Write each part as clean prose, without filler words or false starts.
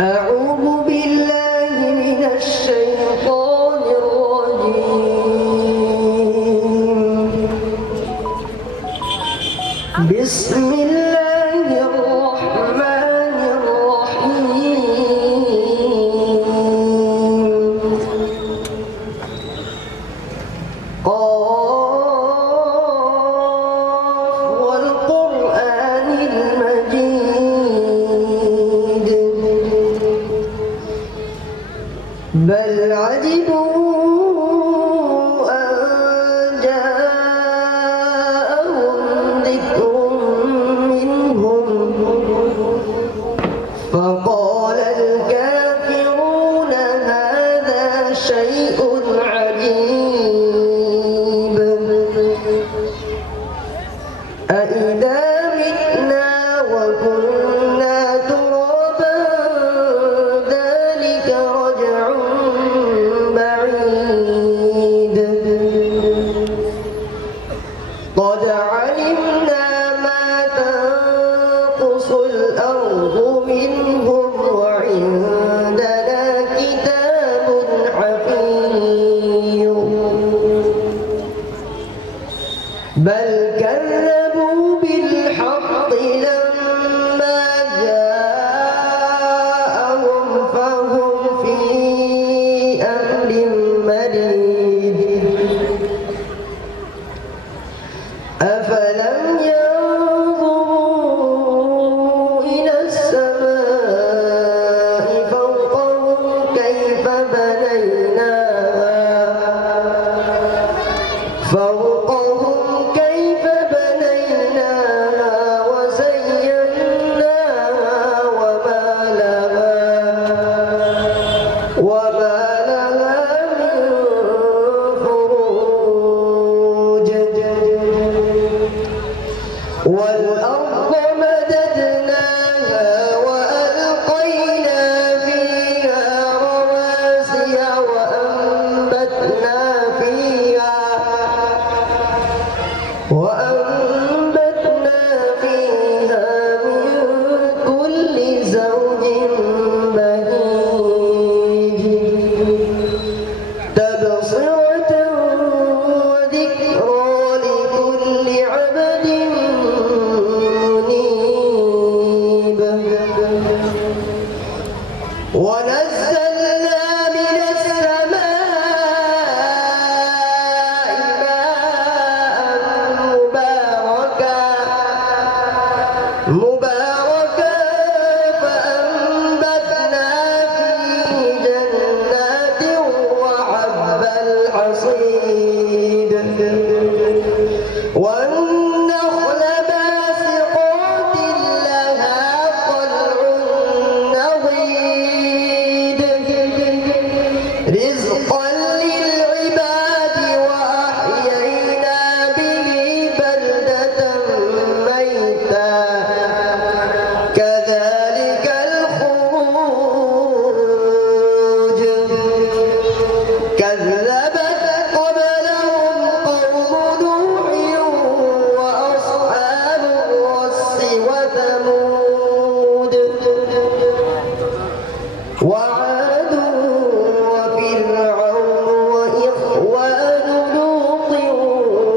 أعوذ بالله من الشيطان الرجيم. بسم الله الرحمن الرحيم. قاف والقرآن المجيد. بل عجبوا أن جاءهم ذكر منهم فقال الكافرون هذا شيء عجيب. أإذا متنا وكنا ترابا ذلك رجع بعيد. قد علمنا ما تنقص الأرض منهم وعندنا كتاب حفيظ. بل كذبوا بالحق لما جاءهم فهم في أمر مريج. أفلم ينظروا إلى السماء فوقهم كيف بنيناها وزيناها وما لها من فروج. والأرض مددناها وألقينا فيها رواسي وأنبتنا فيها من كل زوج بهيج. تبصرة وذكرى لكل عبد منيب. ونزلنا من السماء ماء مباركا فأنبتنا فيه جنات وحب الحصيد. والنخل باسقات لها طلع نضيد. رزقا للعباد وأحيينا به بلدة ميتا كذلك الخروج. كذبت قبلهم قوم نوح وأصحاب الرس وثمود وعاد وفرعون وإخوان لوط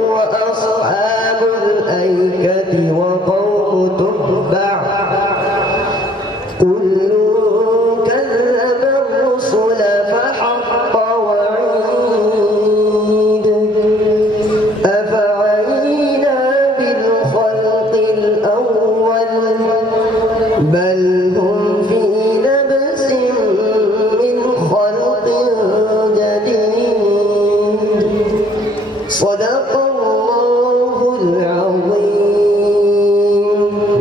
وأصحاب الأيكة وقوم تبع كل كذب الرسل فحق وعيد. أفعينا بالخلق الأول بل هم في لبس من خلق جديد. صدق الله العظيم.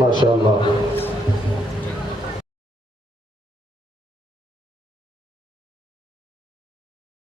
ما شاء الله.